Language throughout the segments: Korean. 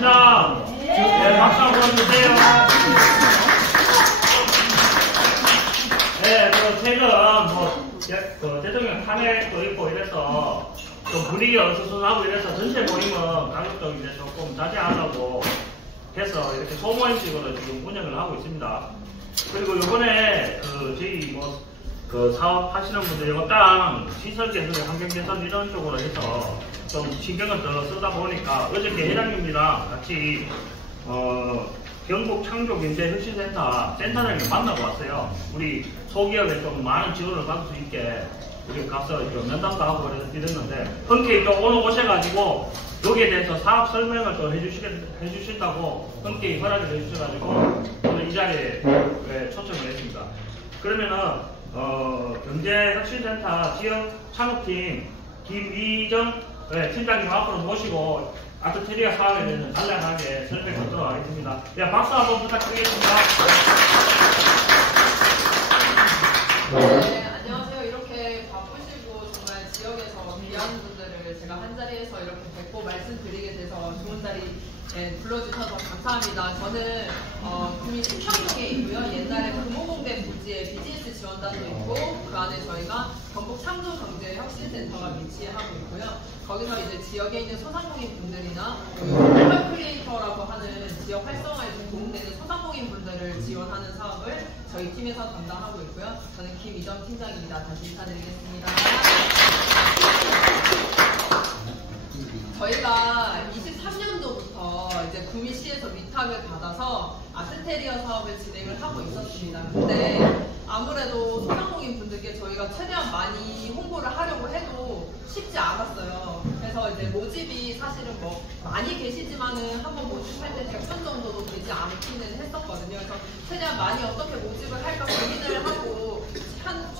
팀장. 네, 박수 한번 주세요. 네, 최근 대통령 탄핵도 있고 이래서 좀 분위기가 어수선하고 이래서 전체 모임은 가급적 이제 조금 자제하려고 해서 이렇게 소모임식으로 지금 운영을 하고 있습니다. 그리고 요번에 저희 사업 하시는 분들 이거 땅 시설 개선, 환경 개선 이런 쪽으로 해서 좀 신경을 더 쓰다 보니까 어저께 회장님이랑 같이 경북 창조경제혁신센터 센터장님 만나고 왔어요. 우리 소기업에 좀 많은 지원을 받을 수 있게 우리 가서 면담도 하고 이랬는데 흔쾌히 또 오늘 오셔가지고 여기에 대해서 사업 설명을 또 해주신다고 흔쾌히 허락을 해주셔가지고 오늘 이 자리에 초청을 했습니다. 그러면은 경제혁신센터 지역 창업팀 김희정 팀장님 앞으로 모시고 아트테리아 사업에 대해서 간략하게 설명드리도록 하겠습니다. 네, 박수 한번 부탁드리겠습니다. 네, 안녕하세요. 이렇게 바쁘시고 정말 지역에서 귀한 분들을 제가 한 자리에서 이렇게 뵙고 말씀드리게 돼서 좋은 자리 불러주셔서 감사합니다. 저는 구미 신평동에 있고요. 옛날에 금호공대 부지에 비즈니스 지원단도 있고 그 안에 저희가 경북 창조경제혁신센터가 위치하고 있고요. 거기서 이제 지역에 있는 소상공인 분들이나 로컬 크리에이터라고 하는 지역 활성화에 좀 도움되는 소상공인 분들을 지원하는 사업을 저희 팀에서 담당하고 있고요. 저는 김희정 팀장입니다. 다시 인사드리겠습니다. 저희가 23년도부터 이제 구미시에서 위탁을 받아서 아트테리어 사업을 진행을 하고 있었습니다. 근데 아무래도 소상공인 분들께 저희가 최대한 많이 홍보를 하려고 해도 쉽지 않았어요. 그래서 이제 모집이 사실은 많이 계시지만은 한번 모집할 때 100분 정도도 되지 않기는 했었거든요. 그래서 최대한 많이 어떻게 모집을 할까 고민을 하고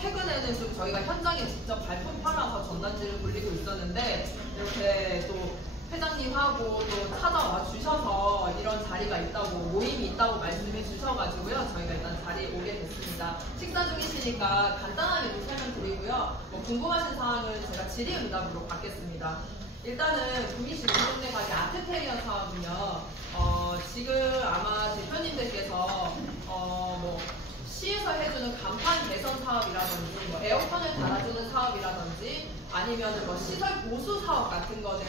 최근에는 좀 저희가 현장에 직접 발품 팔아서 전단지를 돌리고 있었는데 이렇게 또 회장님하고 또 찾아와 주셔서 이런 자리가 있다고 모임이 있다고 말씀해 주셔가지고요. 저희가 일단 자리에 오게 됐습니다. 식사 중이시니까 간단하게 좀 설명드리고요. 궁금하신 사항은 제가 질의응답으로 받겠습니다. 일단은 구미시 우동네 가게 아트테리어 사업은요. 지금 아마 대표님들께서 시에서 해주는 간판 개선 사업이라든지 에어컨을 달아주는 사업이라든지 아니면 시설 보수 사업 같은 거는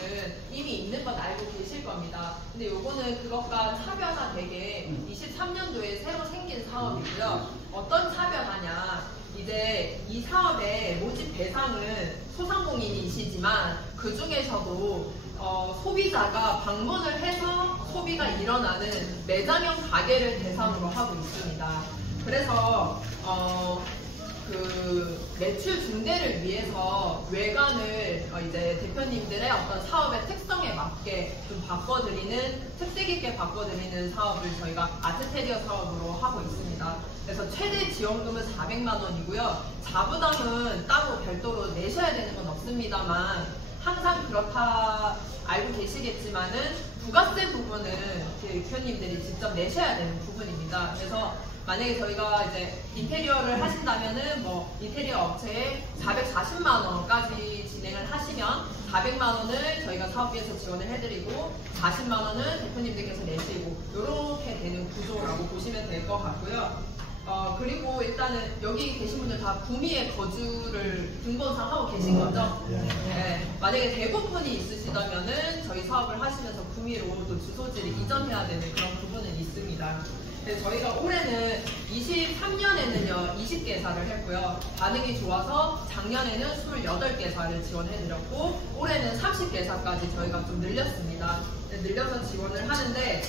이미 있는 건 알고 계실 겁니다. 근데 요거는 그것과 차별화되게 23년도에 새로 생긴 사업이고요. 어떤 차별화냐? 이제 이 사업의 모집 대상은 소상공인이시지만 그 중에서도 소비자가 방문을 해서 소비가 일어나는 매장형 가게를 대상으로 하고 있습니다. 그래서 그 매출 증대를 위해서 외관을 이제 대표님들의 어떤 사업의 특성에 맞게 좀 바꿔드리는 특색 있게 바꿔드리는 사업을 저희가 아트테리어 사업으로 하고 있습니다. 그래서 최대 지원금은 400만 원이고요. 자부담은 따로 별도로 내셔야 되는 건 없습니다만 항상 그렇다 알고 계시겠지만은 부가세 부분은 대표님들이 직접 내셔야 되는 부분입니다. 그래서 만약에 저희가 이제 인테리어를 하신다면은 인테리어 업체에 440만 원까지 진행을 하시면 400만 원을 저희가 사업비에서 지원을 해드리고 40만 원은 대표님들께서 내시고 이렇게 되는 구조라고 보시면 될 것 같고요. 그리고 일단은 여기 계신 분들 다 구미에 거주를 등본상 하고 계신 거죠? 네. 만약에 대구분이 있으시다면은 저희 사업을 하시면서 구미로 또 주소지를 이전해야 되는 그런 부분은 있습니다. 저희가 올해는 23년에는요 20개사를 했고요. 반응이 좋아서 작년에는 28개사를 지원해드렸고 올해는 30개사까지 저희가 좀 늘렸습니다. 늘려서 지원을 하는데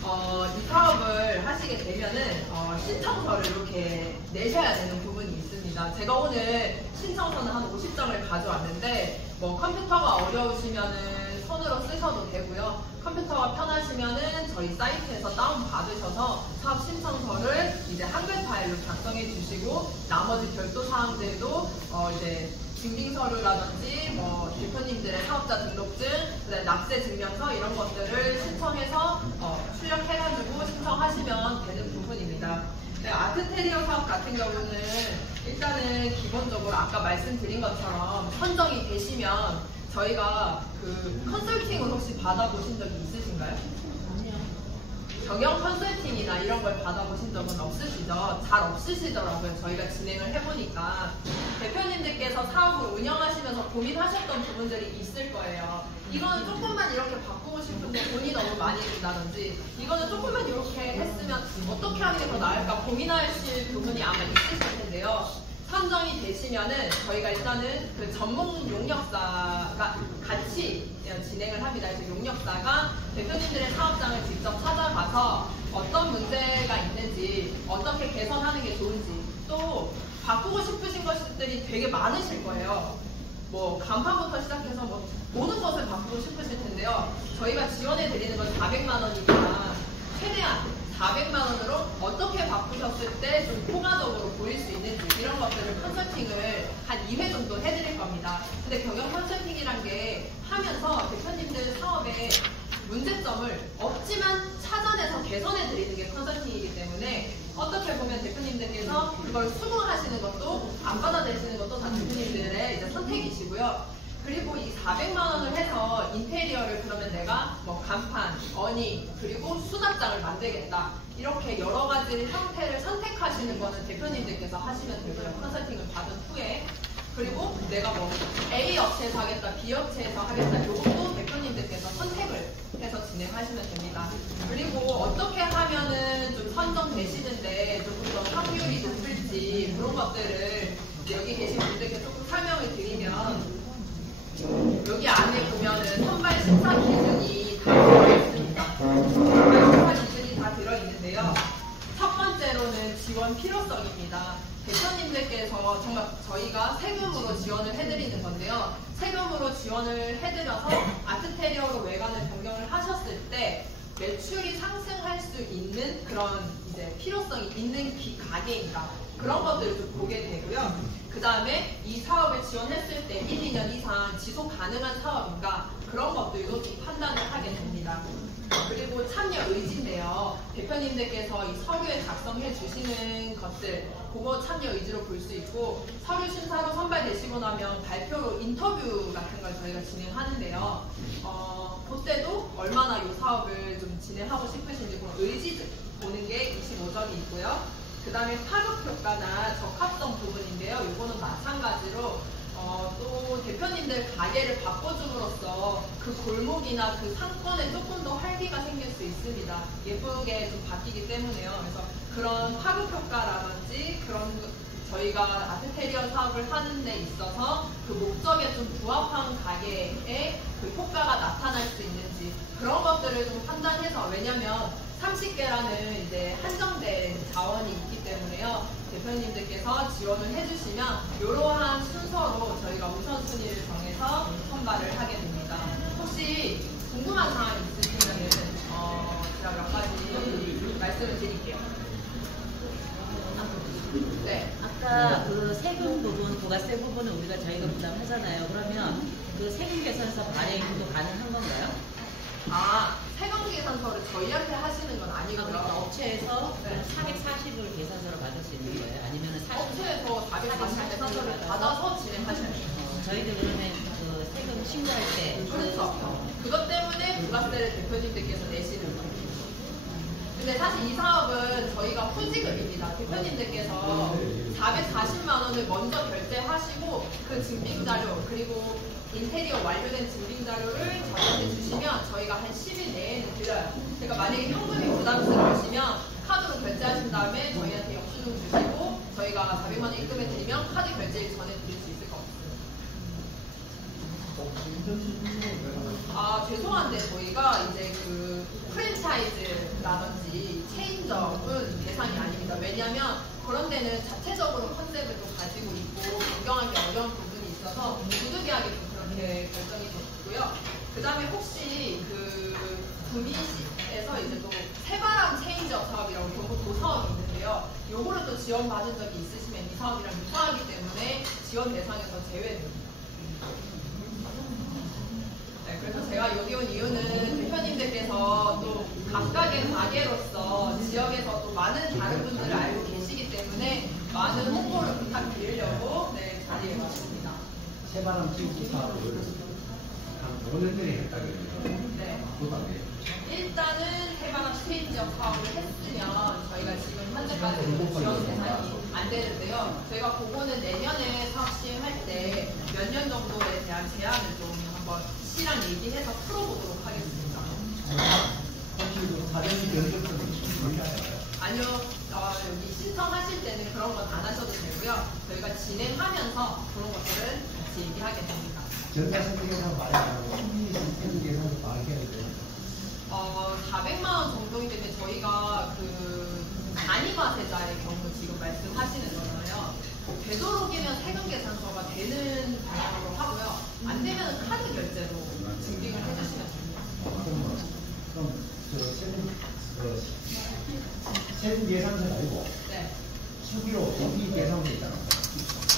이 사업을 하시게 되면은 신청서를 이렇게 내셔야 되는 부분이 있습니다. 제가 오늘 신청서는 한 50장을 가져왔는데 컴퓨터가 어려우시면은 손으로 쓰셔도 되고요. 컴퓨터가 편하시면은 저희 사이트에서 다운 받으셔서 사업 신청서를 이제 한글 파일로 작성해 주시고 나머지 별도 사항들도 이제 증빙서류라든지 대표님들의 사업자 등록증, 납세 증명서 이런 것들을 신청해서 출력해가지고 신청하시면 되는 부분입니다. 네, 아트테리어 사업 같은 경우는 일단은 기본적으로 아까 말씀드린 것처럼 선정이 되시면 저희가 그 컨설팅을 혹시 받아보신 적이 있으신가요? 경영 컨설팅이나 이런 걸 받아보신 적은 없으시죠? 잘 없으시더라고요. 저희가 진행을 해보니까 대표님들께서 사업을 운영하시면서 고민하셨던 부분들이 있을 거예요. 이거는 조금만 이렇게 바꾸고 싶은데 돈이 너무 많이 든다든지 이거는 조금만 이렇게 했으면 어떻게 하는 게 더 나을까 고민하실 부분이 아마 있으실 텐데요. 선정이 되시면은 저희가 일단은 그 전문 용역사가 같이 진행을 합니다. 그래서 용역사가 대표님들의 사업장을 직접 찾아가서 어떤 문제가 있는지, 어떻게 개선하는 게 좋은지, 또 바꾸고 싶으신 것들이 되게 많으실 거예요. 뭐 간판부터 시작해서 뭐 모든 것을 바꾸고 싶으실 텐데요. 저희가 지원해 드리는 건 400만 원이니까 최대한 400만 원으로 어떻게 바꾸셨을 때 좀 효과적으로 보일 수 있는지 이런 것들을 컨설팅을 한 2회 정도 해드릴 겁니다. 근데 경영 컨설팅이란 게 하면서 대표님들 사업의 문제점을 없지만 찾아내서 개선해 드리는 게 컨설팅이기 때문에 어떻게 보면 대표님들께서 그걸 수긍하시는 것도 안 받아들이시는 것도 다 대표님들의 이제 선택이시고요. 그리고 이 400만 원을 해서 인테리어를 그러면 내가 뭐 간판, 어닝, 그리고 수납장을 만들겠다. 이렇게 여러 가지 형태를 선택하시는 거는 대표님들께서 하시면 되고요. 컨설팅을 받은 후에. 그리고 내가 뭐 A 업체에서 하겠다, B 업체에서 하겠다. 이것도 대표님들께서 선택을 해서 진행하시면 됩니다. 그리고 어떻게 하면은 좀 선정되시는데 조금 더 확률이 높을지 그런 것들을 여기 계신 분들께 조금 설명을 드리면 여기 안에 보면은 선발 심사 기준이 다 들어있습니다. 선발 심사 기준이 다 들어있는데요. 첫 번째로는 지원 필요성입니다. 대표님들께서 정말 저희가 세금으로 지원을 해드리는 건데요. 세금으로 지원을 해드려서 아트테리어로 외관을 변경을 하셨을 때 매출이 상승할 수 있는 그런 이제 필요성이 있는 가게인가 그런 것들을 좀 보게 되고요. 그 다음에 이 사업을 지원했을 때 1, 2년 이상 지속 가능한 사업인가 그런 것들도 좀 판단을 하게 됩니다. 그리고 참여 의지인데요. 대표님들께서 이 서류에 작성해 주시는 것들 그거 참여 의지로 볼 수 있고 서류 심사로 선발되시고 나면 발표로 인터뷰 같은 걸 저희가 진행하는데요. 그때도 얼마나 이 사업을 좀 진행하고 싶으신지 그런 의지 보는 게 25점이 있고요. 그 다음에 파급효과나 적합성 부분인데요. 이거는 마찬가지로 또 대표님들 가게를 바꿔줌으로써 그 골목이나 그 상권에 조금 더 활기가 생길 수 있습니다. 예쁘게 좀 바뀌기 때문에요. 그래서 그런 파급효과라든지 그런 저희가 아트테리어 사업을 하는 데 있어서 그 목적에 좀 부합한 가게에 그 효과가 나타날 수 있는지 그런 것들을 좀 판단해서 왜냐면 30개라는 이제 한정된 자원이 있기 때문에요. 대표님들께서 지원을 해주시면 이러한 순서로 저희가 우선순위를 정해서 선발을 하게 됩니다. 혹시 궁금한 사항 있으시면 제가 몇 가지 말씀을 드릴게요. 네. 아까 그 세금 부분, 부가세 부분은 저희가 부담하잖아요. 그러면 그 세금 계산서 발행도 가능한 건가요? 세금 계산서를 저희한테 하시는 건 아니고요. 그러니까 업체에서 440을 계산서로 받을 수 있는 거예요? 아니면 업체에서 440 계산서를 받아서 진행하셔야 돼요. 저희도 그러면 그 세금 신고할 때 그렇죠. 그것 때문에 부가세를 대표님들께서 내시는 거예요. 근데 사실 이 사업은 저희가 후지급입니다. 대표님들께서 440만 원을 먼저 결제하시고 그 증빙자료 그리고 인테리어 완료된 증빙자료를 저희한테 주시면 저희가 한 10일 내에는 드려요. 그러니까 만약에 현금이 부담스러우시면 카드로 결제하신 다음에 저희한테 영수증 주시고 저희가 400만 원 입금해 드리면 카드 결제일 전에 드릴 수 있을 것 같습니다. 죄송한데 저희가 이제 그 프랜차이즈라든지 체인점은 대상이 아닙니다. 왜냐하면 그런 데는 자체적으로 컨셉을 또 가지고 있고 변경하기 어려운 부분이 있어서 부득이하게 좀 그렇게 결정이 됐고요. 그 다음에 혹시 그 구미시에서 이제 또 새바람 체인지업 사업이라고 경북도 사업이 있는데요. 요거를 또 지원받은 적이 있으시면 이 사업이랑 유사하기 때문에 지원 대상에서 제외됩니다. 그래서 제가 여기 온 이유는 대표님들께서 또 각각의 가게로서 지역에서 또 많은 다른 분들을 알고 계시기 때문에 많은 홍보를 부탁드리려고 자리에 왔습니다. 새바람 체인지 사업을 5년 전에 했다거든요. 네. 못하네. 일단은 해마다 스테이지 업 사업을 했으면 저희가 지금 현재까지 지원 대상이 안 되는데요. 저희가 그거는 내년에 사업 시행할 때 몇 년 정도에 대한 제한을 좀 한번 시랑 얘기해서 풀어보도록 하겠습니다. 아니요, 여기 신청하실 때는 그런 건 안 하셔도 되고요. 저희가 진행하면서 그런 것들은 같이 얘기하게 됩니다. 전자세계에서 말이 안 하고 세계에서 말하겠는데요. 400만 원 정도이기 때문에 저희가 그 단위과세자의 경우 지금 말씀하시는 거잖아요. 되도록이면 세금 계산서가 되는 방향으로 하고요. 안 되면 카드 결제로 증빙을 해주시면 됩니다. 그럼 세금 계산서 말고 네. 수기로 경비 계산서 있잖아요.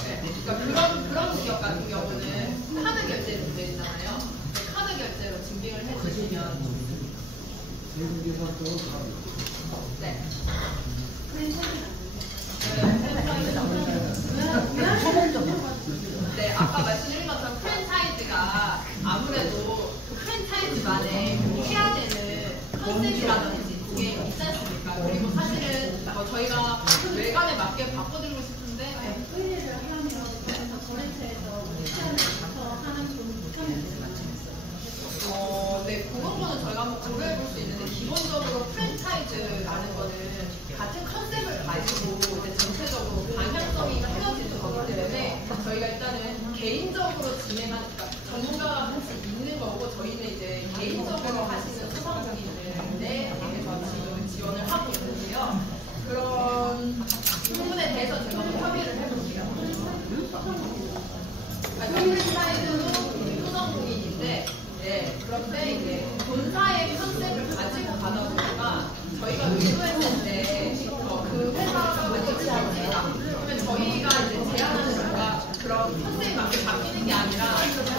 네. 그러니까 그런 기업 같은 경우는 카드 결제로 되어 있잖아요. 그 카드 결제로 증빙을 해주시면 세금 계산서 네. 네, 아까 말씀드린 것처럼 프랜차이즈가 아무래도 그 프랜차이즈만의 해야 되는 컨셉이라든지 그게 있지 않습니까? 그리고 사실은 저희가 외관에 맞게 바꿔드리고 싶은데 의뢰를 하면 그래서 거래처에서 시간을 하는 좀 불편한 데를 네, 그 부분은 저희가 한번 고려해 볼 수 있는데 기본적으로 프랜차이즈라는 거는 같은 컨셉을 가지고 이제 전체적으로 방향성이 헤어지는 거기 때문에 저희가 일단은 개인적으로 진행하는, 그러니까 전문가가 같이 있는 거고 저희는 이제 개인적으로 하시는 소상공인들에 대해서 지금 지원을 하고 있는데요. 그런 부분에 대해서 제가 한번 협의를 해볼게요. 프랜차이즈도 소상공인인데 네, 그런데 이제 본사의 컨셉을 가지고 가다 보니까 저희가 의도했을 때 그 회사가 만약에 치킨집이다 그러면 저희가 이제 제안하는 뭔가 그런 컨셉에 맞게 바뀌는 게 아니라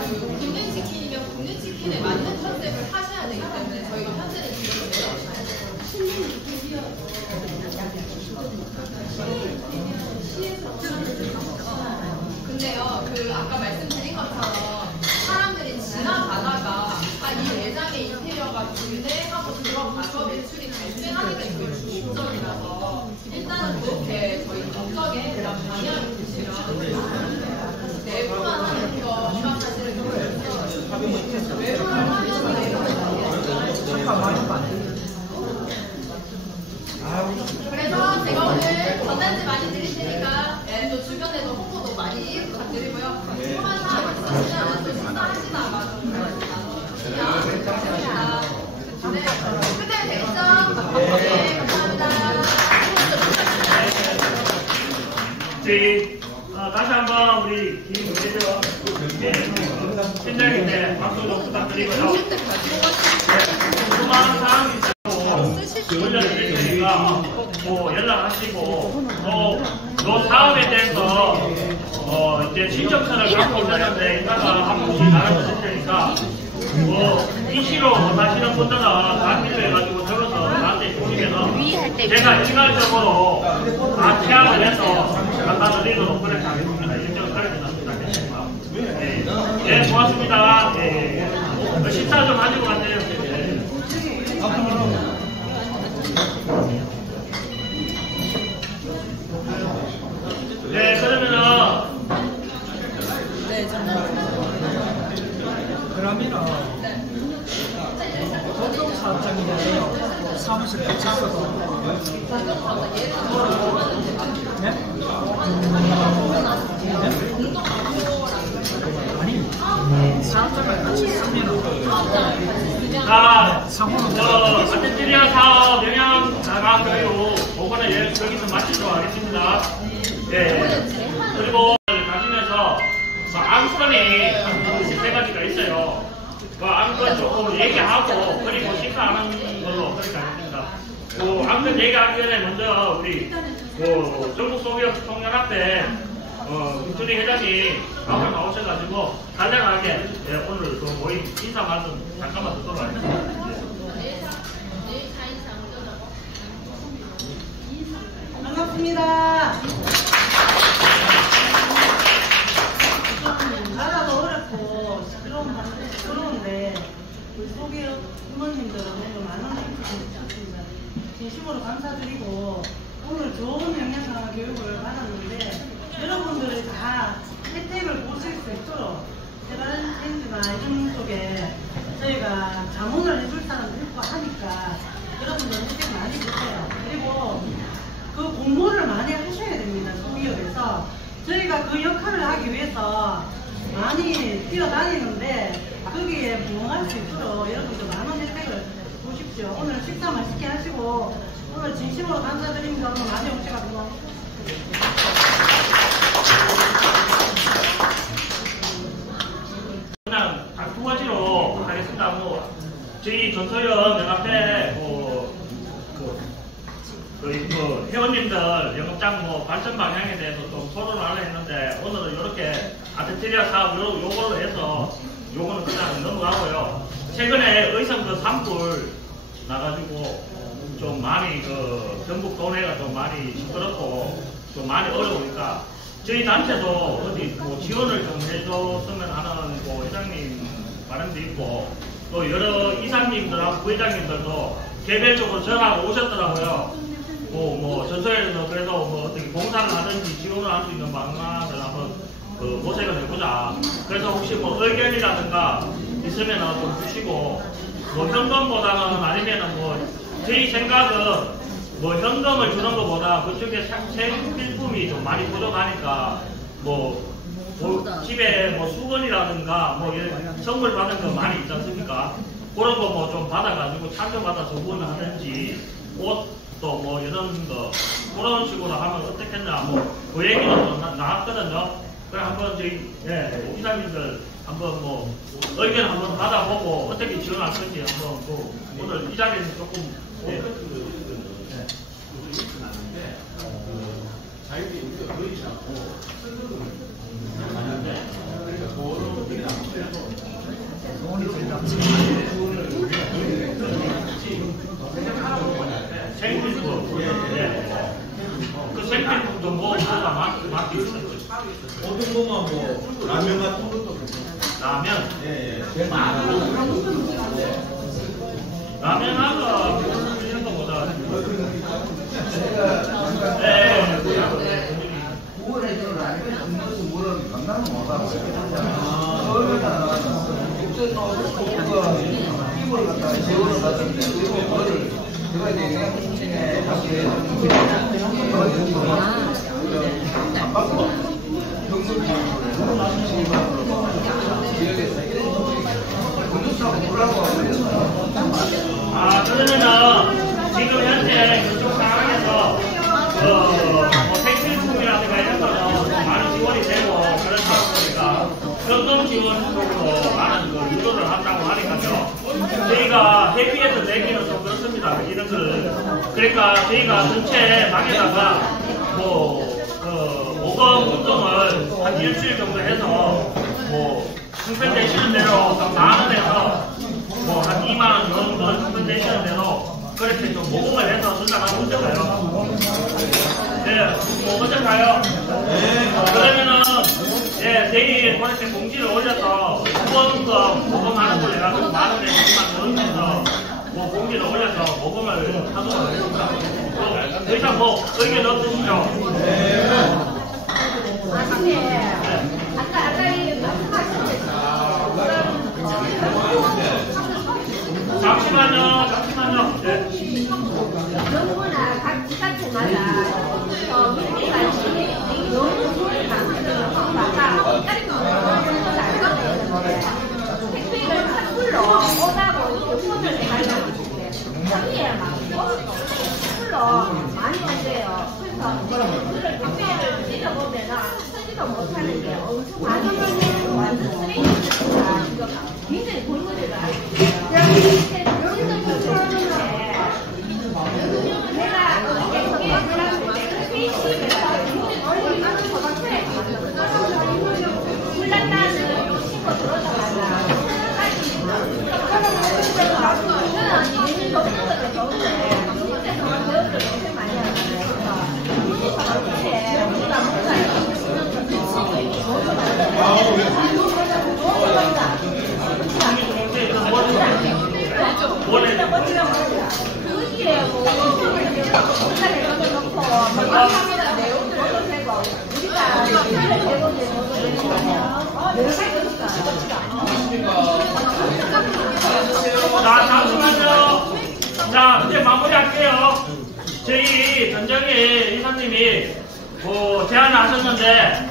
그 굽는치킨이면 굽는치킨에 맞는 컨셉을 하셔야 되기 때문에 저희가 현재는 지금 근데요, 그 아까 말씀드린 것처럼 사람들이 지나가다가 이 매장의 인테리어가 좋은데 하고 들어가서 매출이 발생하는 게 저희 목적이라서 일단은 그렇게 저희 목적에 그런 방향을 주시면 내부만 하는 거 생각하시는 거예요. 외부를 하면서 그래서 제가 오늘 전단지 많이 드릴 테니까 또 주변에도 홍보도 많이 부탁드리고요. 궁금한 사항 있으시면 또 식사하시다가 좀 나눠주시면 네, 끝내면 되겠죠? 네, 감사합니다. 다시 한번 우리 김대표 팀장님께 박수 좀 부탁드리고요. 궁금한 사항이 있다고 올려드릴 테니까 연락하시고 또 사업에 대해서 이제 신청서를 갖고 있는데 이따가 한 번씩 나눠드릴 테니까 이시로 하시는 분들은 다 필요해가지고 적어서 나한테 보시면은 제가 일괄적으로 다 체험을 해서 갖다 드리도록 그렇게 하겠습니다. 일정을 가르쳐놨습니다. 네, 고맙습니다. 식사 좀 하시고 가세요. 네, 그러면은 사업장이잖아요. 사무실 배치해서 아니 사업장을 같이 쓰면 아테테리아 사업 영향 나가 교육 그거는 여기서 마치도록 하겠습니다. 네. 그리고 가시면서 안건이 세 가지가 있어요. 안건 조금 얘기하고 그리고 식사하는 걸로 그렇게 하겠습니다. 안건 얘기하기 전에 먼저 우리 전국소기업총연합회 김준희 회장님 앞에 나오셔가지고 간략하게 오늘 모임 인사 말씀 잠깐만 듣도록 하겠습니다. 반갑습니다. 나라도 어렵고 시끄러운 좀 부끄러운데 우리 소개 부모님들은 너무 많은 혜택을 주셨습니다. 진심으로 감사드리고 오늘 좋은 영양강화 교육을 받았는데 여러분들이 다 혜택을 보실 수 있도록 세바랜드나 이런 쪽에 저희가 자문을 해줄 사람도 있고 하니까 여러분들 혜택 많이 보세요. 그리고 그 공모를 많이 하셔야 됩니다. 소기업에서 저희가 그 역할을 하기 위해서 많이 뛰어다니는데 거기에 부응할 수 있도록 여러분들 많은 혜택을 보십시오. 오늘 식사 맛있게 하시고 오늘 진심으로 감사드립니다. 오늘 많이 오셔가지고 그냥 딱 두 가지로 하겠습니다. 뭐 저희 전서연 연합회 그 회원님들 영업장 뭐 발전 방향에 대해서 좀 토론을 하려 했는데 오늘은 이렇게 아테테리아 사업 요걸로 해서 요거는 그냥 넘어가고요. 최근에 의성 그 산불 나가지고 좀 많이 그 전북 도내가 좀 많이 시끄럽고 좀 많이 어려우니까 저희 단체도 어디 뭐 지원을 좀 해줬으면 하는 뭐 회장님 바람도 있고 또 여러 이사님들하고 부회장님들도 개별적으로 전화가 오셨더라고요. 뭐 전서에서 그래서 뭐 어떻게 봉사를 하든지 지원을 할 수 있는 방안을 한번 그 모색을 해보자. 그래서 혹시 뭐 의견이라든가 있으면 좀 주시고 뭐 현금보다는 아니면은 뭐 저희 생각은 뭐 현금을 주는 것보다 그쪽에 생필품이 좀 많이 부족하니까 뭐 집에 뭐 수건이라든가 뭐 선물 받은 거 많이 있지 않습니까? 그런 거 뭐 좀 받아가지고 참여받아서 후원을 하든지 옷도 뭐 이런 거 그런 식으로 하면 어떻겠냐 그 얘기는 좀 나왔거든요. 그래 한번 저희 이사님들 한번 뭐 의견 한번 받아보고 어떻게 지원할 건지 한번 오늘 이 자리에서 조금 자유리 우리가 보이지 않고 그 생필품도 뭐 맡기 있었죠. 어떤 것만 뭐 라면 같은 것도 라면? 라면하고 이런 거보다 구원해주는 라면이 음료수 물은 건강은 못하고 서울에다가 이걸 갖다가 재우러 갔는데 그거를 제가 이제 영양실에 같이 안 받고 그러면은 지금 현재 이쪽 상황에서 뭐 생필품이라든가 이런 거는 많은 지원이 되고 그러니까 현금 지원 쪽으로 많은 그 유도를 한다고 하니까요. 저희가 회비에서 내기는 좀 그렇습니다. 이런 거를. 그러니까 저희가 전체 방에다가 모금 운동을 한 일주일 정도 해서 뭐 충분되시는 대로 만원 에서 뭐 한 2만원 정도는 충분되시는 대로 그렇게 좀 모금을 해서 순장하면 어떨까요? 뭐 어떨까요? 그러면은 내일 그렇게 공지를 올려서 후원금 모금하는 걸 내가 만원에 2만 넣으면서 뭐 공지를 올려서 모금을 하도록 하겠습니다. 더 이상 뭐 의견 없으시죠? 아까 이 말씀하셨는데 잠시만요. 너무나 각 지자체마다 민폐가 너무 좋은 방식으로 아까 택배를 산불로 오다고 후원을 해가지고 상의에 막 산불로 많이 온대요. 그래서 택배를 내려보면은 쓰지도 못하는 게 엄청 많이 완전 쓰레기니까 굉장히 골고리를 하고 있어요. 내가 자, 잠시만요. 자, 이제 마무리할게요. 저희 전정희 이사님이 제안을 하셨는데,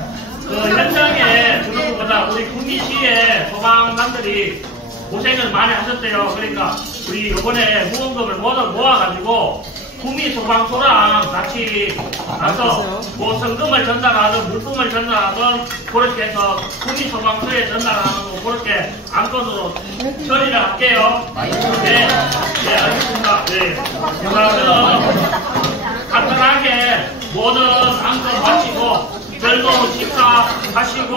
현장에 주는 것보다 우리 구미시의 소방관들이 고생을 많이 하셨대요. 그러니까 우리 이번에 후원금을 모아가지고 구미 소방서랑 같이 가서 뭐 성금을 전달하든 물품을 전달하든 그렇게 해서 구미 소방서에 전달하는 거 그렇게 안건으로 처리를 할게요. 네, 네, 알겠습니다. 네. 그러면 간단하게 모든 안건 마치고 별도 식사하시고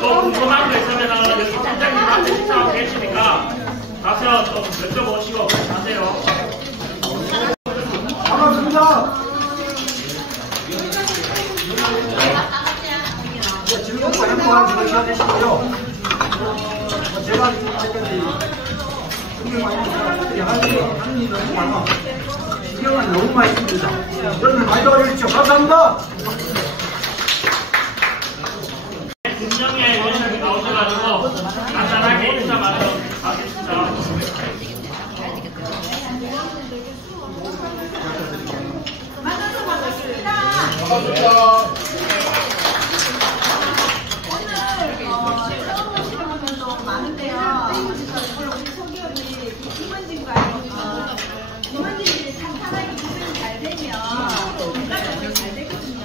또 궁금한 거 있으면 여기 팀장님한테 식사하고 계시니까 가서 좀 여쭤보시고 가세요. 반갑습니다. 지금부터 행복한 시간 되시고요. 제가 지금까지 신경 많이 쓰는 사람들이 하는 일이 너무 많아. 신경을 너무 많이 씁니다. 여러분 많이 도와주십시오. 감사합니다. 금정의 원장이 나오셔가지고 간단하게 인사만 하겠습니다. 임원진들이 탄탄하게 구성이 잘 되면 국가적으로 잘 되거든요.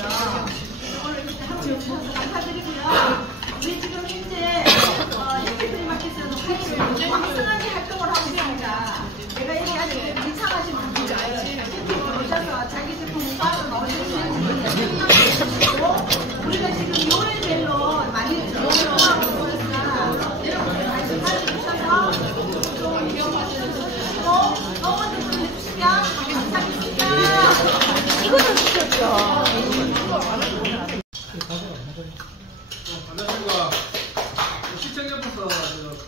오늘 이렇게 함께 해주셔서 감사드리고요. 우리 지금 현재 이렇게 왕성하게 활동을 하고 있습니다. 제가 얘기하는 비참하신 분들 오셔서 자기 제품을 따로 넣어주시는 우리가 지금 요일별로 많이 들어오고 있으니까 여러분들 같이 가르쳐주셔서 좀 이용하시고 너무 좀 해주시면 감사하겠습니다. 이거는 주셨죠. 안녕하십니까. 시청자께서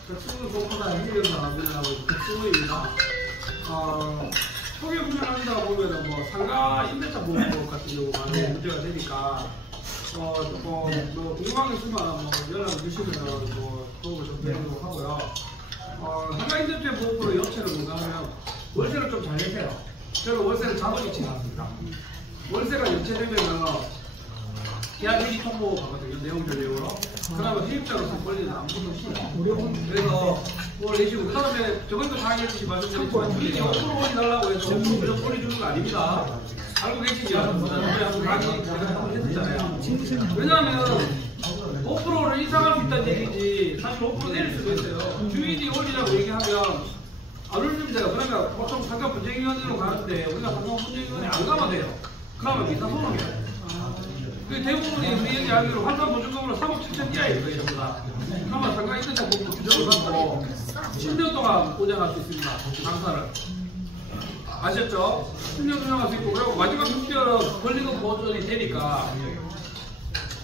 백승우 소포나 행정사하고 백승우입니다. 소개 분양한다 보면은 뭐 상가 임대차 보호 같은 경우 많은 문제가 되니까 뭐 궁금한 게 있으면 뭐 연락을 주시면 뭐 도움을 좀 드리도록 하고요. 상가 임대차 보호로 연체를 못하면 월세를 좀 잘 내세요. 저는 월세를 자동이 치지 않습니다. 월세가 연체되면은 계약 일기 통보 가거든요. 내용별로. 그러면 세입자로서 권리는 아무것도 없어요. 그래서 그걸 내시고 그 다음에 저번도 당연히 말씀드렸지만 주인이 5% 올려달라고 해서 5% 올려주는 거 아닙니다. 알고 계시죠? 우리 한번 강의 제가 한번 했었잖아요. 왜냐하면 5%를 인상할 수 있다는 얘기지 사실 5% 내릴 수도 있어요. 주인이 올리라고 얘기하면 안 올립니다. 그러니까 보통 상가 분쟁위원회로 가는데 우리가 상가 분쟁위원회 안 가면 돼요. 그러면 민사소송이에요. 그 대부분이 우리 얘기하기로 환산 보증금으로 3억 7천 이하일 거예요, 전부 다. 그러면 상가 임대차 보증금 규정을 받고 10년 동안 운영할 수 있습니다. 당사를. 아셨죠? 10년 운영할 수 있고, 그리고 마지막 6개월은 권리금 보존이 되니까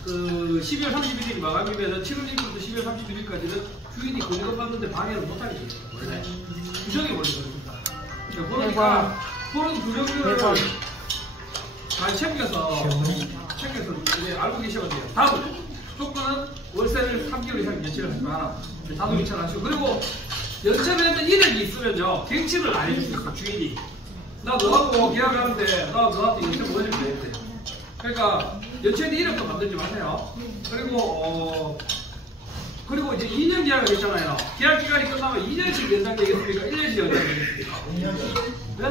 그 12월 31일이 마감이면 7월 1일부터 12월 31일까지는 주인이 권리금 받는데 방해를 못하게 돼요. 원래. 규정이 원래 그렇습니다. 그러니까 그런 규정들을 잘 챙겨서 이제 알고 계셔야 돼요. 다음 조건은 월세를 3개월 이상 연체를 하지 마라. 자동 이체를 하시고, 그리고 연체를 하면 이력이 있으면요 갱치를 안 해줄 수 있어. 주인이 나 너하고 계약하는데 나 너한테 연체 못 해줄 때. 그러니까 연체는 이력도 만들지 마세요. 그리고 이제 2년 계약을 했잖아요. 계약 기간이 끝나면 2년씩 연장되겠습니까? 1년씩 연장되겠습니까? 2년. 네?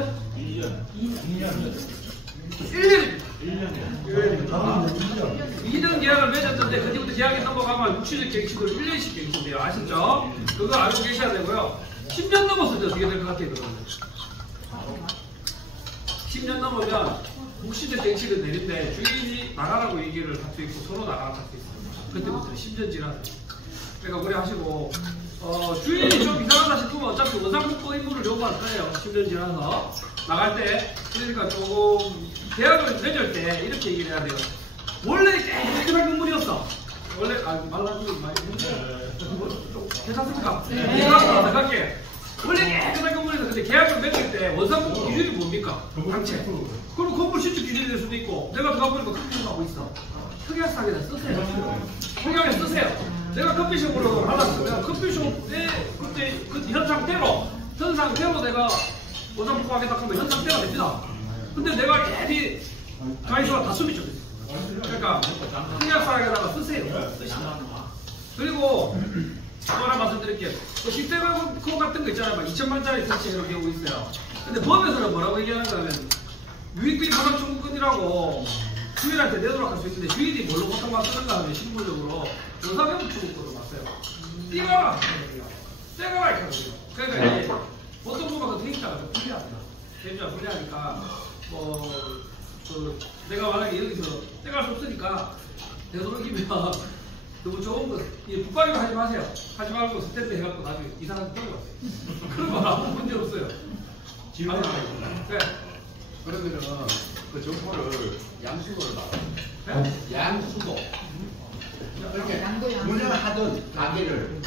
2년 계약을 맺었는데 그때부터 계약이 넘어가면 육체적 갱신으로 1년씩 갱신돼요. 아시죠? 그거 알고 계셔야 되고요. 10년 넘어서 어떻게 될 것 같아요, 그러면? 10년 넘으면 육체적 갱신을 내린데 주인이 나가라고 얘기를 할 수 있고 서로 나가라고 할 수 있습니다. 그때부터 10년 지나서. 그러니까 그래 하시고 주인이 좀 이상하다 싶으면 어차피 원상복구 임무를 요구할 거예요. 10년 지나서 나갈 때. 그러니까 조금 계약을 맺을 때 이렇게 얘기를 해야 돼요. 원래 깨끗한 건물이었어. 원래 말라주면 많이 괜찮습니까? 네. 나갈게. 원래 깨끗한 건물이었어. 근데 계약을 맺을 때 원상복구 기준이 뭡니까? 당체. 그럼 건물 신축 기준이 될 수도 있고 내가 들어가보니까 크게 하고 있어. 특이하게 쓰세요. 특이하게 쓰세요. 내가 커피숍으로 하려면 커피숍에 그때 그 현 상태로 내가 오상복구 하겠다 하면 현 상태가 됩니다. 근데 내가 괜히 가이드가 다 숨이 좀 있어. 그러니까 한약사에다가 쓰세요. 쓰시다. 그리고 또 하나 말씀드릴게요. 시스템 코어 같은 거 있잖아요. 막 2천만짜리 설치해놓은 경우 있어요. 근데 법에서는 뭐라고 얘기하는가 하면 유익비 보상 청구권이라고 주인한테 내도록 할 수 있는데 주인이 뭘로 보통만 쓰는가 하면 신분적으로 조사배부 청구권으로 봤어요. 떼가라! 떼가라! 이렇게 하거든요. 그러니까 이제 보통 보면 그 대입자가 좀 불리합니다. 대입자가 불리하니까 내가 만약에 여기서 떼갈 수 없으니까 되도록이면 너무 좋은 거, 북방이로 하지 마세요. 하지 말고 스탠드 해갖고 나중에 이상하게 끌고 왔어요. 그러면 아무 문제 없어요. 질문. 네. 그러면은 그 정보를 양수도를 받아요. 네? 양수도. 이렇게 운영하던 가게를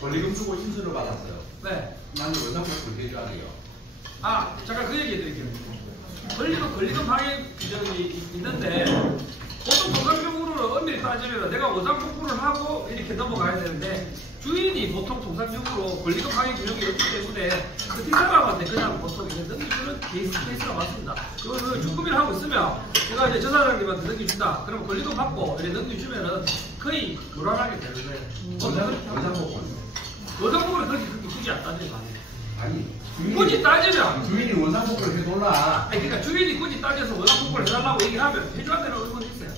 권리금 주고 인수를 받았어요. 네. 나는 원상복구를 해줘야 돼요. 아, 잠깐 그 얘기 해드릴게요. 권리금 방해 규정이 있는데 보통 통상적으로는 엄밀히 따지면 내가 원상복구를 하고 이렇게 넘어가야 되는데 주인이 보통 통상적으로 권리금 방해 규정이 없기 때문에 그 뒷사람한테 그냥 보통 이제 넘기주는 케이스가 맞습니다. 그거를 주급이를 하고 있으면 제가 이제 저 사장님한테 넘겨준다. 그러면 권리금 받고 이렇게 넘겨주면은 거의 무난하게 되는 거예요. 원상복구를 그렇게 굳이 안 따지는 거 아니에요. 아니. 굳이 따지면 주인이 원상복구를 해놓으라. 아니 그러니까 주인이 굳이 따져서 원상복구를 해달라고 얘기하면 해줘야 되는 의무는 있어요.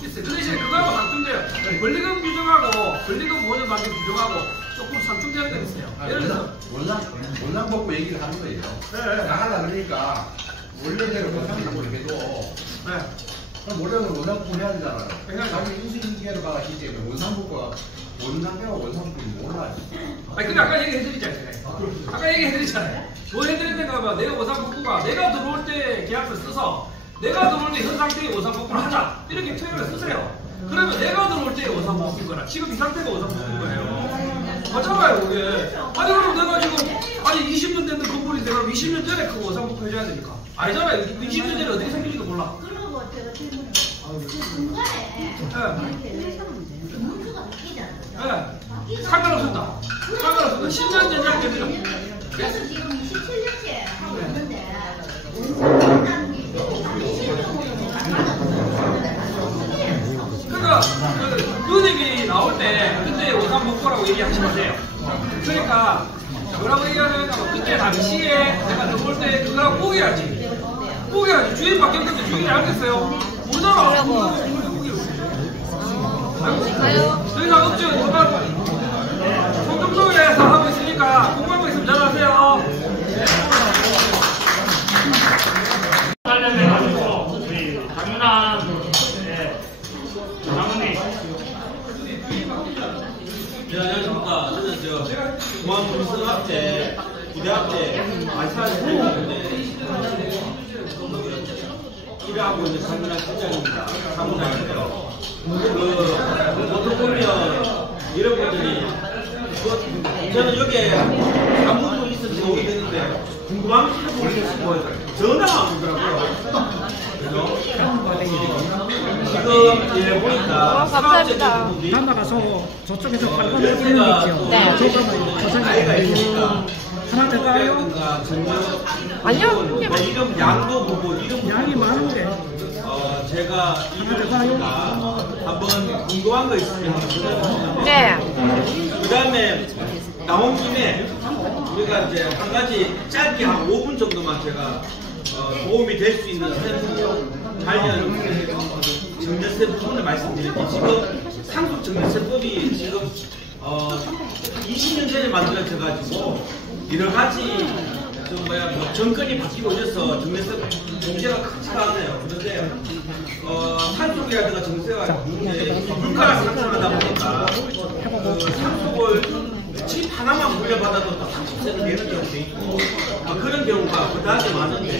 그 대신에 그거하고 상충돼요. 권리금 규정하고 권리금 보전 방식 규정하고 조금 상충되는 게 있어요. 예를 들어서 원상복구 얘기를 하는 거예요. 네. 나가다 그러니까 원래대로 원상복구를 해도 네. 그럼 원래는 원상복구 해야 되잖아요. 네. 자기 인수인계를 받았기 때문에 원상복구가 원상배와 원상복구를 몰라요. 아니 근데 아까 얘기해드렸잖아요. 아까 얘기해드렸잖아요. 뭐 해드렸는가 하면 내가 원상복구가 내가 들어올 때 계약서 써서 내가 들어올 때 현 상태의 원상복구를 하자 이렇게 표현을 쓰세요. 그러면 내가 들어올 때의 원상복구인 거라 지금 이 상태가 원상복구인 거예요. 맞잖아요 그게. 아니 그럼 내가 지금 20년 됐는 건물인데 그럼 20년 전에 그 원상복구 해줘야 되니까 아니잖아요. 20년 전에 어떻게 생긴지도 몰라. 그러고 제가 질문을 그 중간에 이렇게 문서가 바뀌잖아요. 네. 상관없습니다. 10년 전이랑 됩니다. 그래서 지금 27년째 하고 있는데 원상복구라는 게 그러니까 누님이 나올 때 그때 원상복구라고 얘기하지 마세요. 그러니까 뭐라고 얘기하냐면 그때 당시에 내가 들어올 때 그거랑 포기하지. 주인 바뀌었는데 주인이 알겠어요. 모르잖아. 더 이상 없죠. 정말 성정동에서 하고 있으니까 궁금한 거 있으면 전화하세요. 관련해가지고 우리 장윤환 장모님. 네, 안녕하십니까. 저는 공항군수학 때 부대학 때 아시아에서 일하고 있는 장윤환 팀장입니다. 사무장인데요. 보통 보면 여러분들이 저는 여기에 아무도 있어서 오게 되는데 궁금한 게 하고 싶어요. 전화가 안 오더라고요. 지금 예 보니까 감사합니다. 나가서 저쪽에서 발견을 드리는 게 있죠. 네. 저장이 있으니까 하나 될까요? 아니요. 이름 양도 보고 이름 양이 많은데. 제가 이름을 한번 궁금한 거 있으면 한번 네. 그 다음에 나온 김에 우리가 이제 한 가지 짧게 한 5분 정도만 제가 도움이 될 수 있는 관련 정제세 부분을 말씀드릴게요. 지금 상속정제세법이 지금 20년 전에 만들어져가지고 여러 가지 정권이 바뀌고 이래서 정제세 문제가 크지가 않아요. 그런데 상속이라든가 정세가 물가가 상승하다 보니까 상속을 집 하나만 물려받아도 다 상속세를 내는 경우도 있고 그런 경우가 그다지 많은데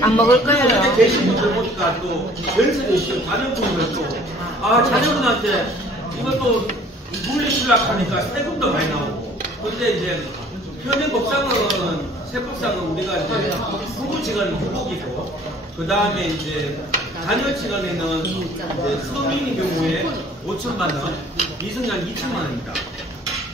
안 먹을 거예요. 계신 분들 보니까 또 연세도 있고 다른 분들은 또 자녀분한테 이것도 물리주려고 하니까 세금도 많이 나오고 그런데 이제 현행법상은 세법상은 우리가 이제 부부지간은 후복이고 그 다음에 이제 자녀지간에는 이제 성인인 경우에 5천만 원, 미성년 2천만 원입니다.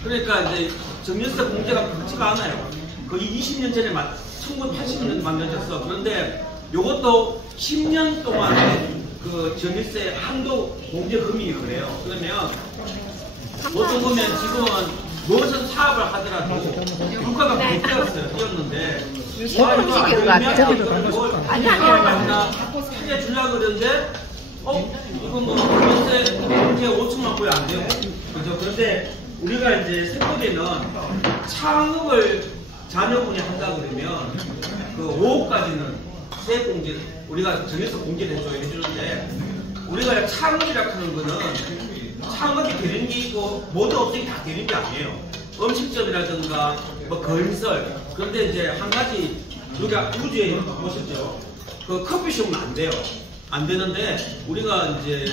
그러니까 이제 정년세 공제가 그렇지가 않아요. 거의 20년 전에 1980년에 만들어졌어. 그런데 이것도 10년 동안에 그 전일세 한도 공제 금액이 그래요. 그러면 보통 보면 지금은 무슨 사업을 하더라도 물가가 많이 뛰었는데 아니야 크게 주려고 그러는데 이거 뭐 전세 공제 5천만 거의 안 돼요. 그죠? 그런데 우리가 이제 세법에는 창업을 자녀분이 한다 그러면 그 5억까지는 세액 공제 우리가 정해서 공제를 해주는데 우리가 창업이라고 하는 거는 창업이 되는 게 있고 모든 업종이 다 되는 게 아니에요. 음식점이라든가 뭐 건설. 그런데 이제 한 가지 우리가 우주에 보셨죠? 그 커피숍은 안 돼요. 안 되는데 우리가 이제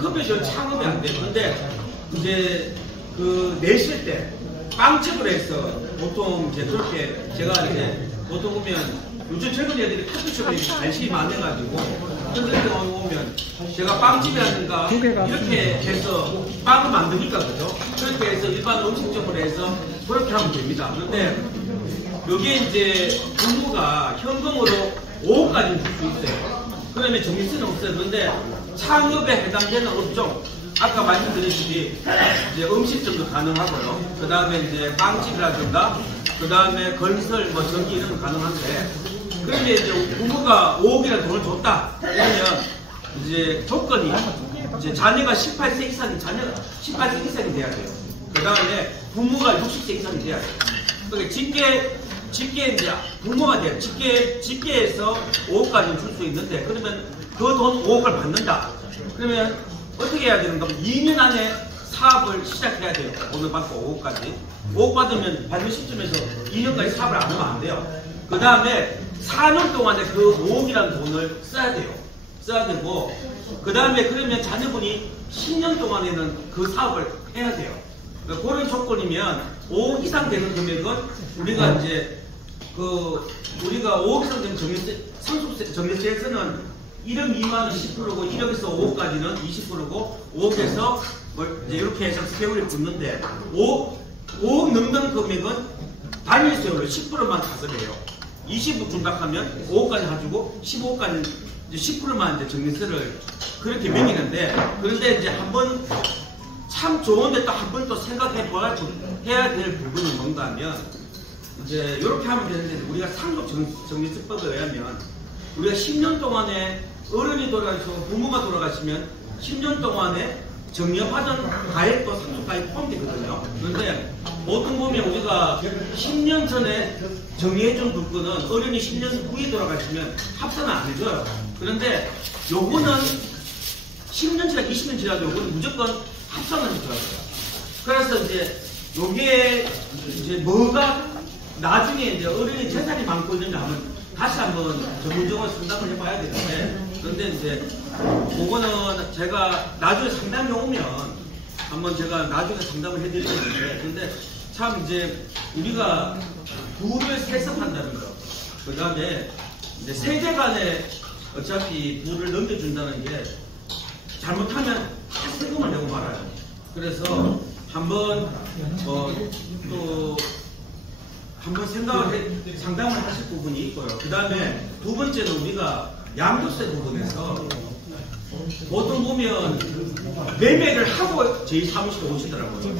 커피숍 창업이 안 돼요. 그런데 이제 그 내실 때 빵집을 해서 보통 이제 그렇게 제가 이제 보통 보면 요즘 젊은 애들이 커피숍에 관심이 많아가지고 그런 경우 오면 제가 빵집이라든가 이렇게 해서 빵을 만드니까 그죠? 그렇게 해서 일반 음식점으로 해서 그렇게 하면 됩니다. 그런데 여기에 이제 정부가 현금으로 5억까지 줄 수 있어요. 그러면 정리세는 없어요. 그런데 창업에 해당되는 업종 아까 말씀드렸듯이 이제 음식점도 가능하고요. 그 다음에 이제 빵집이라든가 그 다음에 건설 뭐 전기 이런 거 가능한데 그런데 이제 부모가 5억이라는 돈을 줬다 그러면 이제 조건이 이제 자녀가 18세 이상이 돼야 돼요. 그 다음에 부모가 60세 이상이 돼야 돼요. 그러니까 직계 이제 부모가 돼요. 직계에서 5억까지 줄 수 있는데 그러면 그 돈 5억을 받는다. 그러면 어떻게 해야 되는가? 2년 안에 사업을 시작해야 돼요. 오늘 받고 5억까지. 5억 받으면 받는 시점에서 2년까지 사업을 안 하면 안 돼요. 그 다음에 4년 동안에 그 5억이라는 돈을 써야 돼요. 써야 되고, 그 다음에 그러면 자녀분이 10년 동안에는 그 사업을 해야 돼요. 그러니까 그런 조건이면 5억 이상 되는 금액은 우리가 이제 우리가 5억 이상 되는 상속세, 정리세에서는 1억 미만은 10%고 1억에서 5억까지는 20%고 5억에서 이제 이렇게 해서 세월이 붙는데 5억 넘는 금액은 단일 세월로 10%만 가져래요. 20억 준다하면 5억까지 가지고 15억까지 이제 10%만 이제 정리세를 그렇게 매기는데 그런데 이제 한번 참 좋은데 또 한 번 또 생각해 해야 될 부분은 뭔가 하면 이제 이렇게 하면 되는데 우리가 상속 정리세법에 의하면 우리가 10년 동안에 어른이 돌아가시고 부모가 돌아가시면 10년 동안에 정려받은 가액도 상속가액 포함되거든요. 그런데 보통 보면 우리가 10년 전에 정리해준 물건은 어른이 10년 후에 돌아가시면 합산을 안 해줘요. 그런데 요거는 10년 지나 20년 지나도 요거는 무조건 합산을 해줘요. 그래서 이제 요게 이제 뭐가 나중에 이제 어른이 재산이 많고 있는지 다시 한번 전문적으로 상담을 해봐야 되는데 그런데 이제 그거는 제가 나중에 상담이 오면 한번 제가 나중에 상담을 해드릴 건데 근데 참 이제 우리가 부를 세습한다는 거 그 다음에 이제 세대 간에 어차피 부를 넘겨준다는 게 잘못하면 세금을 내고 말아요. 그래서 한번 또 한번 상담을 하실 부분이 있고요. 그 다음에 두 번째는 우리가 양도세 부분에서 보통 보면 매매를 하고 저희 사무실에 오시더라고요.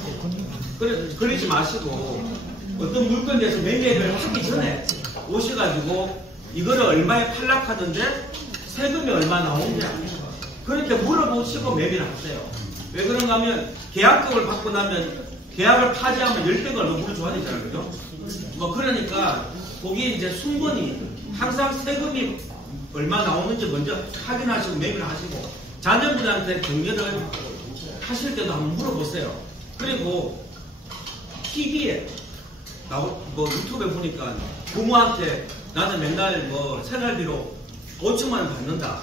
그러지 마시고 어떤 물건에 대해서 매매를 하기 전에 오셔가지고 이거를 얼마에 팔락하는데 세금이 얼마 나오냐 그렇게 물어보시고 매매를 하세요. 왜 그런가 하면 계약금을 받고 나면 계약을 파지하면 10배가 너무 줘야 되잖아요. 그죠? 뭐 그러니까 거기 이제 순번이 항상 세금이 얼마 나오는지 먼저 확인하시고 매매를 하시고 자녀분한테 정리를 하실 때도 한번 물어보세요. 그리고 TV에 뭐 유튜브에 보니까 부모한테 나는 맨날 뭐 생활비로 5천만 원 받는다.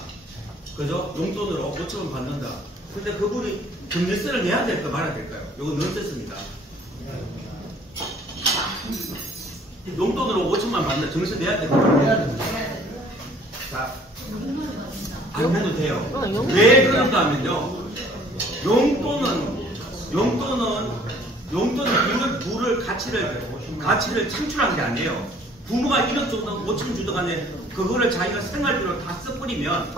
그죠? 용돈으로 5천 원 받는다. 근데 그분이 정리세를 내야 될까 말아야 될까요? 이건 넌센스입니다. 용돈으로 5천만 받는다. 정리세 내야 될까요? 자, 안 내도 돼요. 왜 그런가 하면요. 용돈은 부를 가치를 창출한 게 아니에요. 부모가 1억 정도 5천 주도 간에 그거를 자기가 생활비로 다 써버리면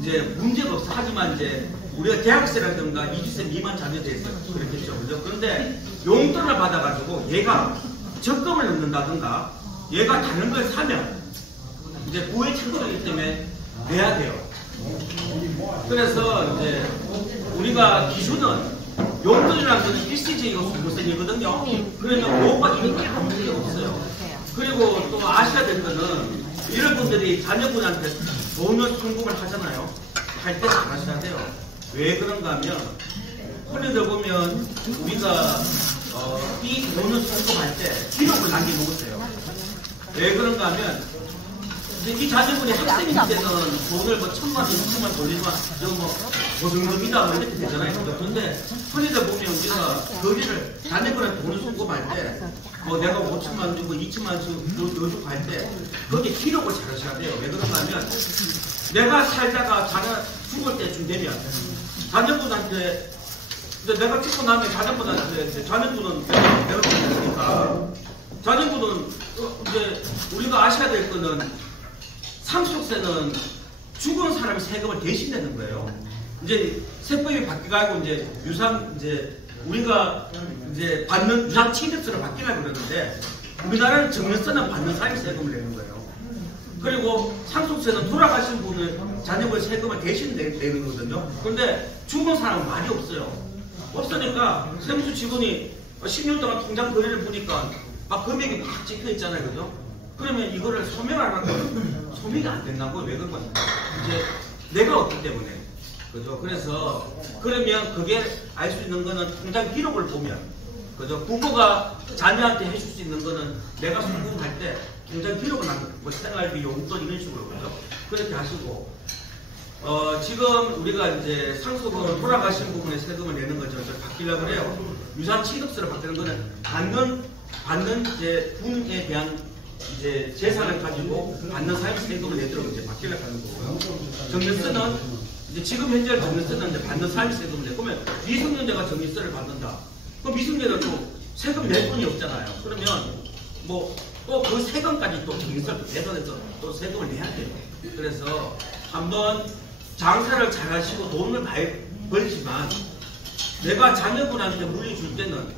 이제 문제가 없어. 하지만 이제 우리가 대학생이라든가 20세 미만 자녀들에 있어 그렇겠죠. 그죠? 그런데 용돈을 받아가지고 얘가 적금을 넣는다든가 얘가 다른 걸 사면 이제 부의 창출이기 때문에 내야 돼요. 그래서 이제 우리가 기준은 용돈이라는 것은 일시적이고 소모성이거든요. 그러면 5억까지 이런 게 아무 문제 없어요. 그리고 또 아셔야 될 거는 여러분들이 자녀분한테 돈을 송금을 하잖아요. 할 때 잘 하셔야 돼요. 왜 그런가 하면 흔히들 보면 우리가 이 돈을 송금할 때 기록을 남겨놓으세요. 왜 그런가 하면 이 자녀분이 학생일 때는 돈을 뭐 1,000만 원, 2,000만 원 돌리지만 그 정도입니다. 뭐 이렇게 되잖아요. 그런데 흔히들 보면 우리가 거기를 자녀분한테 돈을 송금할 때 내가 5,000만 원 주고 2,000만 원 넣어주고 할 때 거기에 기록을 잘 하셔야 돼요. 왜 그런가 하면 내가 살다가 자녀 죽을 때쯤 되면 자녀분한테 내가 죽고 나면 자녀분한테 자녀분은 내가 죽었으니까 자녀분은 이제 우리가 아셔야 될 거는 상속세는 죽은 사람이 세금을 대신 내는 거예요. 이제 세법이 바뀌고 이제 우리가 이제 받는 유산 취득세를 바뀌려고 그러는데 우리나라는 정년세는 받는 사람이 세금을 내는 거예요. 그리고 상속세는 돌아가신 분을 자녀분 세금을 대신 내는 거거든요. 그런데 죽은 사람은 말이 없어요. 없으니까 세무서 직원이 10년 동안 통장 거래를 보니까 금액이 막 찍혀 있잖아요. 그죠? 그러면 이거를 소멸 안 하면 소멸이 안 된다고. 왜 그런 거냐? 이제 내가 없기 때문에. 그죠? 그래서 그러면 그게 알 수 있는 거는 통장 기록을 보면, 그죠? 부모가 자녀한테 해줄 수 있는 거는 내가 송금할 때 통장 기록을 뭐 생활비, 용돈 이런 식으로. 그죠? 그렇게 하시고 지금 우리가 이제 상속으로 돌아가신 부분에 세금을 내는 거죠. 바뀌려고 그래요. 유산 취득세를 바뀌는 거는 받는 이제 분에 대한 이제 재산을 가지고 받는 사람 세금을 내도록 이제 바뀌려고 하는 거고요. 정년세는 이제 지금 현재 정년세는 이제 받는 사람 세금을 내. 그러면 미성년자가 정년세를 받는다. 그럼 미성년자는 또 세금 낼 돈이 없잖아요. 그러면 뭐 또 그 세금까지 또 정년세를 내서 또 세금을 내야 돼요. 그래서 한번 장사를 잘 하시고 돈을 많이 벌지만 내가 자녀분한테 물려줄 때는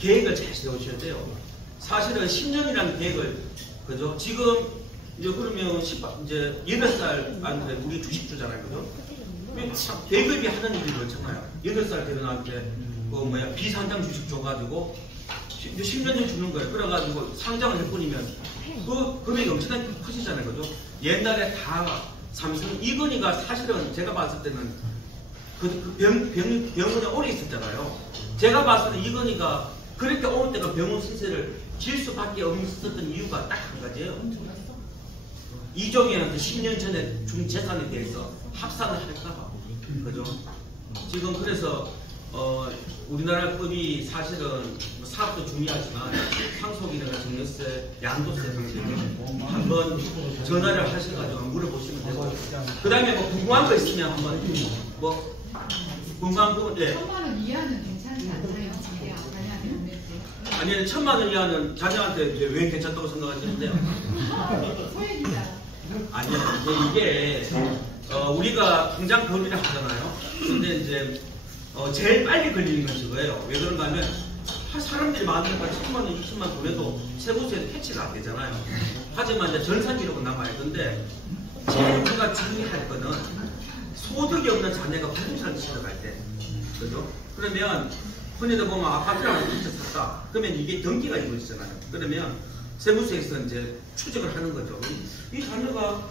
계획을 잘 세우셔야 돼요. 사실은 10년이라는 계획을, 그죠? 지금 이제 그러면 이제 8살한테 우리 주식 주잖아요. 그죠? 계급이 하는 일이 그렇잖아요. 8살 되는 한테 비상장 주식 줘가지고 10년을 주는 거예요. 그래가지고 상장을 해버리면 그 금액이 엄청나게 크시잖아요. 그죠? 옛날에 다 삼성 이건희가 사실은 제가 봤을 때는 병원에 오래 있었잖아요. 제가 봤을 때 이건희가 그렇게 오를 때가 병원 신세를 질 수밖에 없었던 이유가 딱 한 가지예요. 이종현한테 10년 전에 준 재산에 대해서 합산을 할까봐. 그죠? 지금 그래서 우리나라 법이 사실은 사업도 중요하지만 상속이나 정년세, 양도세 등등 한번 전화를 하셔가지고 물어보시면 되고, 그 다음에 뭐 궁금한 거 있으면 한번 궁금한 부분. 1,000만 원 이하는 괜찮지 않나요? 아니 1,000만 원 이하는 자녀한테 이제 왜 괜찮다고 생각하시는데요? 아니요, 이게 우리가 통장 거래를 하잖아요. 근데 이제 제일 빨리 걸리는 건 저거예요. 왜 그런가 하면 사람들이 많으니까 1,000만 원, 2,000만 원 보내도 세무서에도 캐치가 안 되잖아요. 하지만 이제 전산 기록은 남아요. 근데 제일 우리가 주의할 거는 소득이 없는 자녀가 부동산을 취득할 때, 그죠? 그러면 흔히들 보면 아파트를 하나 샀다. 그러면 이게 등기가 이루어지잖아요. 그러면 세무서에서 이제 추적을 하는 거죠. 이 자녀가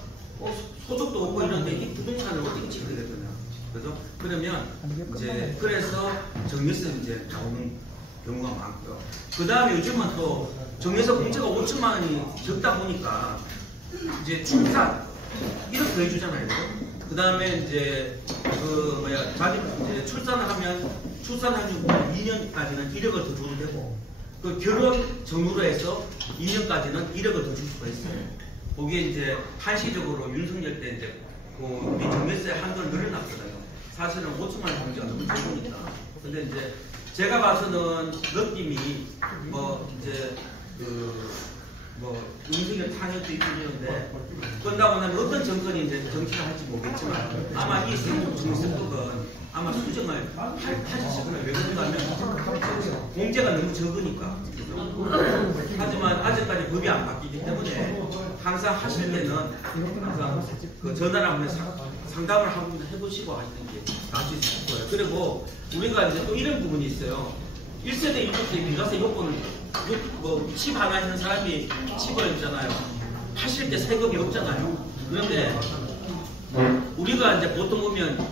소득도 없고 이런데 이 부동산을 어떻게 취득해야 되냐, 그죠? 그러면 이제 그래서 정년세 이제 나오는 경우가 많고요. 그 다음에 요즘은 또 정년세 공제가 5천만 원이 적다 보니까 이제 출산 1억 더 해주잖아요. 그 다음에 이제 자기 이제 출산을 하면 출산하고 2년까지는 1억을 더 줘도 되고, 그 결혼 전후로 해서 2년까지는 1억을 더 줄 수가 있어요. 거기에 이제 한시적으로 윤석열 때 이제 그 정년세 한도를 늘어났거든요. 사실은 5천만 원 경제가 너무 적으니까. 근데 이제 제가 봐서는 느낌이 뭐 이제 뭐 윤석열 탄핵도 있긴 한데 끝나고 나면 어떤 정권이 이제 정치를 할지 모르겠지만 아마 이 세금증세법은 아마 수정을 하실 거예요. 왜 그런가하면 공제가 너무 적으니까. 하지만 아직까지 법이 안 바뀌기 때문에 항상 하실 때는 항상 그 전화를 한번 상담을 한번 해보시고 하시는 게 나을 수 있을 거예요. 그리고 우리가 이제 또 이런 부분이 있어요. 1세대 2세대 비과세 요건을 집 하나 있는 사람이 집을 있잖아요. 하실 때 세금이 없잖아요. 그런데 우리가 이제 보통 보면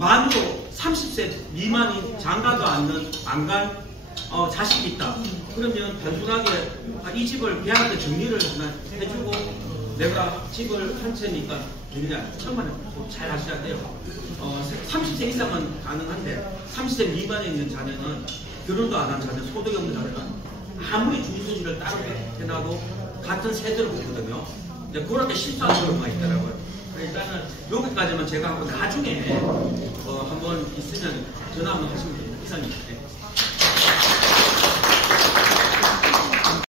만으로 30세 미만이 장가도 안 간 자식이 있다. 그러면 단순하게 이 집을 걔한테 정리를 해주고 내가 집을 한 채니까 그냥 1,000만 원 잘 하셔야 돼요. 30세 이상은 가능한데 30세 미만에 있는 자녀는 결혼도 안 한 자녀, 소득이 없는 자녀는 아무리 주소지를 따로 해놔도 같은 세대로 보거든요. 이제 그렇게 실수하는 경우가 있더라고요. 일단은 여기까지만 제가 하고 나중에 한번 있으면 전화 한번 하시면 됩니다. 이사님. 네.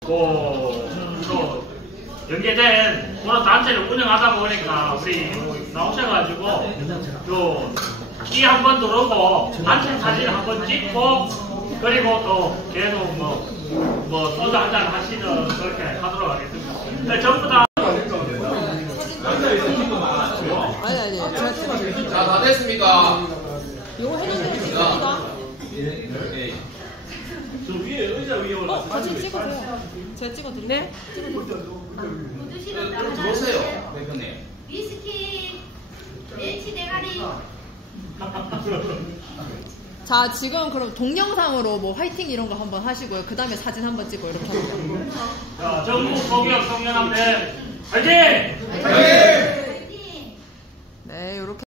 또 연계된 그런 단체를 운영하다 보니까 우리 나오셔가지고 이 한번 들어오고 단체 사진 한번 찍고 그리고 또 계속 뭐 소주 한잔 하시는 그렇게 하도록 하겠습니다. 근데 전부 다 아니 자, 다 됐습니까? 이거 해놓은 찍습니다. 저 위에 의자 위에 올라서 같이 찍어줘요. 제가 찍어드릴게요. 네? 들어오세요, 대표님. 위스키 멸치 대가리. 자, 지금 그럼 동영상으로 뭐 화이팅 이런 거 한번 하시고요. 그 다음에 사진 한번 찍고 이렇게 하면 돼요. 자, 전국 소기업 청년함대 화이팅! 네, 이렇게.